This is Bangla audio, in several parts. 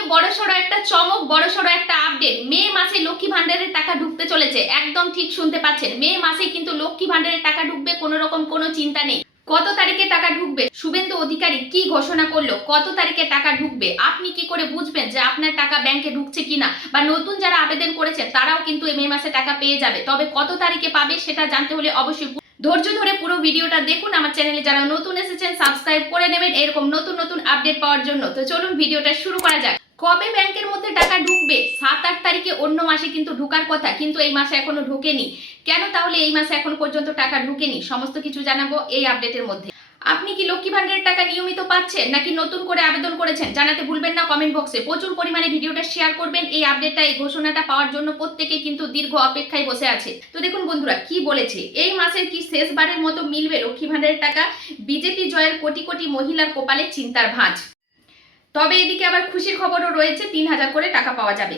নিয়ে বড়সড় একটা চমক, বড়সড় একটা আপডেট। মে মাসে লক্ষ্মী ভান্ডারের টাকা ঢুকতে চলেছে। একদম ঠিক শুনতে পাচ্ছেন, মে মাসে কিন্তু লক্ষ্মী ভান্ডারের টাকা ঢুকবে, কোনো রকম কোনো চিন্তা নেই। কত তারিখে টাকা ঢুকবে, শুভেন্দু অধিকারী কি ঘোষণা করলো, কত তারিখে টাকা ঢুকবে, আপনি কি করে বুঝবেন যে আপনার টাকা ব্যাংকে ঢুকছে কিনা? বা নতুন যারা আবেদন করেছে তারাও কিন্তু মে মাসে টাকা পেয়ে যাবে। তবে কত তারিখে পাবে সেটা জানতে হলে অবশ্যই ধৈর্য ধরে পুরো ভিডিওটা দেখুন। আমার চ্যানেলে যারা নতুন এসেছেন সাবস্ক্রাইব করে নেবেন এরকম নতুন নতুন আপডেট পাওয়ার জন্য। তো চলুন ভিডিওটা শুরু করা যাক। কবে ব্যাংকের মধ্যে টাকা ঢুকবে? 7-8 তারিখে অন্য মাসে কিন্তু ঢোকার কথা, কিন্তু এই মাসে এখনো ঢোকেনি। কেন তাহলে এই মাসে এখন পর্যন্ত টাকা ঢোকেনি? সমস্ত কিছু জানাবো এই আপডেটের মধ্যে। আপনি কি লক্ষ্মী ভান্ডারের টাকা নিয়মিত পাচ্ছেন নাকি নতুন করে আবেদন করেছেন? জানাতে ভুলবেন না কমেন্ট বক্সে। প্রচুর পরিমাণে ভিডিওটা শেয়ার করবেন। এই আপডেটটা, এই ঘোষণাটা পাওয়ার জন্য প্রত্যেকে কিন্তু দীর্ঘ অপেক্ষায় বসে আছে। তো দেখুন বন্ধুরা কি বলেছে, এই মাসের কি শেষবারের মতো মিলবে লক্ষ্মী ভান্ডারের টাকা? বিজেপি জয়ের কোটি কোটি মহিলার কপালে চিন্তার ভাঁজ। তবে এদিকে আবার খুশির খবরও রয়েছে, 3000 করে টাকা পাওয়া যাবে।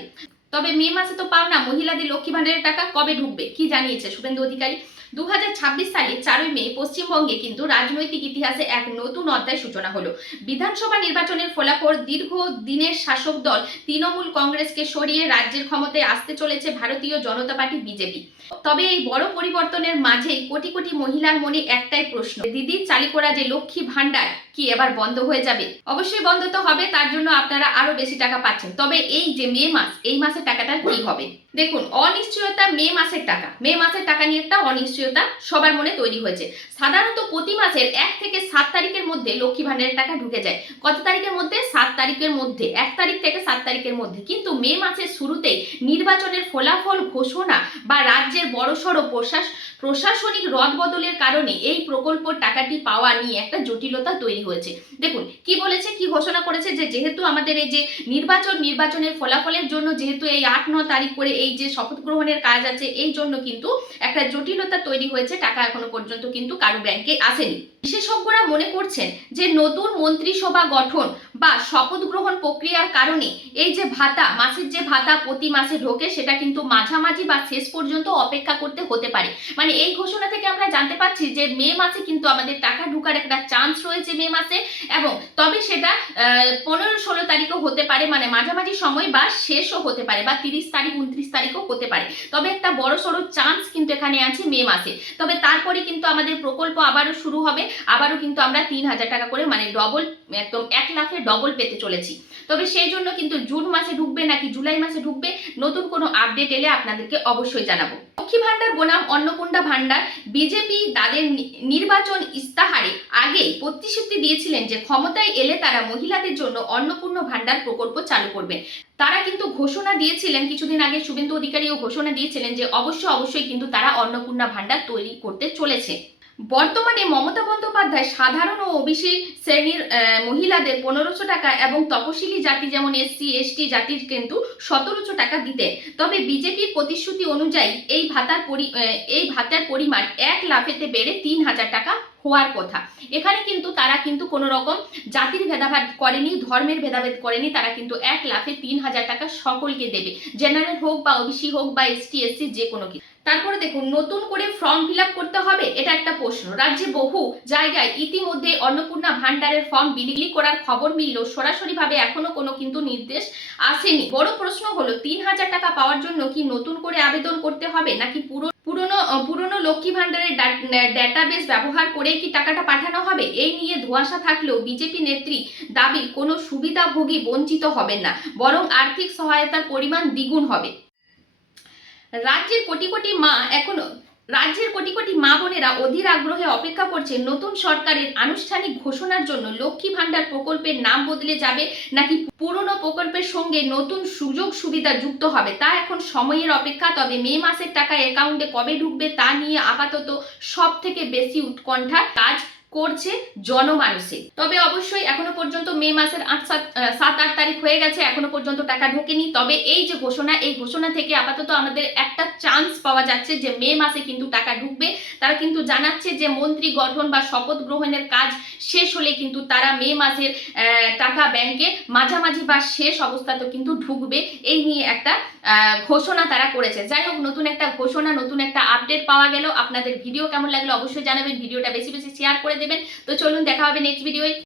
তবে মে মাসে তো পাও না মহিলাদের লক্ষ্মী ভান্ডারের টাকা, কবে ঢুকবে কি জানিয়েছে শুভেন্দু অধিকারী? 2026 সালে 4 মে পশ্চিমবঙ্গে কিন্তু রাজনৈতিক ইতিহাসে এক নতুন অধ্যায় সূচনা হলো। বিধানসভা নির্বাচনের ফলাফল, দীর্ঘ দিনের শাসক দল তৃণমূল কংগ্রেসকে সরিয়ে রাজ্যের ক্ষমতায় আসতে চলেছে ভারতীয় জনতা পার্টি বিজেপি। তবে এই বড় পরিবর্তনের মাঝেই কোটি কোটি মহিলার মনে একটাই প্রশ্ন, দিদির চালু করা যে লক্ষ্মী ভান্ডার কি এবার বন্ধ হয়ে যাবে? অবশ্যই বন্ধ তো হবে, তার জন্য আপনারা আরো বেশি টাকা পাচ্ছেন। তবে এই যে মে মাস, এই মাসের টাকাটা কি হবে? দেখুন, অনিশ্চয়তা। মে মাসের টাকা নিয়ে একটা অনিশ্চয়তা সবার মনে তৈরি হয়েছে। সাধারণত প্রতি মাসের 1 থেকে 7 তারিখের মধ্যে লক্ষ্মী ভান্ডারের টাকা ঢুকে যায়। কত তারিখের মধ্যে? 7 তারিখের মধ্যে, 1 তারিখ থেকে 7 তারিখের মধ্যে। কিন্তু মে মাসের শুরুতেই নির্বাচনের ফলাফল ঘোষণা বা রাজ্যের বড়সড় প্রশাসনিক রদবদলের কারণে এই প্রকল্প টাকাটি পাওয়া নিয়ে একটা জটিলতা তৈরি হয়েছে। দেখুন কি বলেছে, কি ঘোষণা করেছে, যে যেহেতু আমাদের এই যে নির্বাচনের ফলাফলের জন্য যেহেতু এই 8-9 তারিখ করে এই যে শপথ গ্রহণের কাজ আছে, এই জন্য কিন্তু একটা জটিলতা তৈরি হয়েছে। টাকা এখনো পর্যন্ত কিন্তু কারো ব্যাংকে আসেনি। বিশেষজ্ঞরা মনে করছেন যে নতুন মন্ত্রিসভা গঠন বা শপথ গ্রহণ প্রক্রিয়ার কারণে এই যে ভাতা, মাসের যে ভাতা প্রতি মাসে ঢোকে, সেটা কিন্তু মাঝামাঝি বা শেষ পর্যন্ত অপেক্ষা করতে হতে পারে। মানে এই ঘোষণা থেকে আমরা জানতে পারছি যে মে মাসে কিন্তু আমাদের টাকা ঢোকার একটা চান্স রয়েছে মে মাসে, এবং তবে সেটা 15-16 তারিখও হতে পারে, মানে মাঝামাঝি সময়, বা শেষও হতে পারে, বা 30 তারিখ 29 তারিখও হতে পারে। তবে একটা বড় সড়ো চান্স কিন্তু এখানে আছে মে মাসে। তবে তারপরে কিন্তু আমাদের প্রকল্প আবারও শুরু হবে, আবারও কিন্তু আমরা 3000 টাকা করে, মানে ডবল, একদম 1 লাখে ডবল পেতে চলেছি। তবে সেই জন্য কিন্তু জুন মাসে ঢুকবে নাকি জুলাই মাসে ঢুকবে, নতুন কোনো আপডেট এলে আপনাদেরকে অবশ্যই জানাবো। লক্ষ্মী ভান্ডার বনাম অন্নপূর্ণা ভান্ডার। বিজেপি তাদের নির্বাচন ইস্তাহারে আগেই প্রতিশ্রুতি দিয়েছিলেন যে ক্ষমতায় এলে তারা মহিলাদের জন্য অন্নপূর্ণা ভান্ডার প্রকল্প চালু করবে। তারা কিন্তু ঘোষণা দিয়েছিলেন, কিছুদিন আগে শুভেন্দু অধিকারীও ঘোষণা দিয়েছিলেন যে অবশ্যই কিন্তু তারা অন্নপূর্ণা ভান্ডার তৈরি করতে চলেছে। বর্তমানে মমতা বন্দ্যোপাধ্যায় সাধারণ ও ওবিসি শ্রেণীর মহিলাদের 1500 টাকা এবং তপশিলি জাতি যেমন SC ST জাতির কিন্তু 1700 টাকা দিতে। তবে বিজেপির প্রতিশ্রুতি অনুযায়ী এই ভাতার পরিমাণ 1 লাফেতে বেড়ে 3000 টাকা হওয়ার কথা। এখানে কিন্তু তারা কিন্তু কোনো রকম জাতির ভেদাভেদ করেনি, ধর্মের ভেদাভেদ করেনি। তারা কিন্তু 1 লাফে 3000 টাকা সকলকে দেবে, জেনারেল হোক বা ওবিসি হোক বা ST SC যে কোনো কিছু। তারপরে দেখুন, নতুন করে ফর্ম ফিল আপ করতে হবে, এটা একটা প্রশ্ন। রাজ্যে বহু জায়গায় ইতিমধ্যে অন্নপূর্ণা ভান্ডারের ফর্ম বিলি করার খবর মিললেও সরাসরিভাবে এখনো কোনো কিন্তু নির্দেশ আসেনি। বড় প্রশ্ন হলো 3000 টাকা পাওয়ার জন্য কি নতুন করে আবেদন করতে হবে নাকি পুরনো লক্ষ্মী ভান্ডারের ডেটাবেস ব্যবহার করে কি টাকাটা পাঠানো হবে? এই নিয়ে ধোঁয়াশা থাকলেও বিজেপি নেত্রী দাবি কোনো সুবিধাভোগী বঞ্চিত হবেন না, বরং আর্থিক সহায়তার পরিমাণ দ্বিগুণ হবে। রাজ্যের কোটি কোটি মা বোনেরা অধীর আগ্রহে অপেক্ষা করছে নতুন সরকারের আনুষ্ঠানিক ঘোষণার জন্য। লক্ষ্মী ভান্ডার প্রকল্পের নাম বদলে যাবে নাকি পুরনো প্রকল্পের সঙ্গে নতুন সুযোগ সুবিধা যুক্ত হবে, তা এখন সময়ের অপেক্ষা। তবে মে মাসের টাকা অ্যাকাউন্টে কবে ঢুকবে তা নিয়ে আপাতত সব থেকে বেশি উৎকণ্ঠা কাজ করছে জনমানুষে। তবে অবশ্যই এখনো পর্যন্ত মে মাসের 7-8 তারিখ হয়ে গেছে, এখনো পর্যন্ত টাকা ঢোকেনি। তবে এই যে ঘোষণা, এই ঘোষণা থেকে আপাতত আমাদের একটা চান্স পাওয়া যাচ্ছে যে মে মাসে কিন্তু টাকা ঢুকবে। তারা কিন্তু জানাচ্ছে যে মন্ত্রী গঠন বা শপথ গ্রহণের কাজ শেষ হলে কিন্তু তারা মে মাসের টাকা ব্যাংকে মাঝামাঝি বা শেষ অবস্থাতেও কিন্তু ঢুকবে। এই নিয়ে একটা ঘোষণা তারা করেছে। যাই হোক, নতুন একটা ঘোষণা, নতুন একটা আপডেট পাওয়া গেল। আপনাদের ভিডিও কেমন লাগলো অবশ্যই জানাবেন, ভিডিওটা বেশি বেশি শেয়ার করে দেবেন। তো চলুন দেখা হবে নেক্সট ভিডিওয়।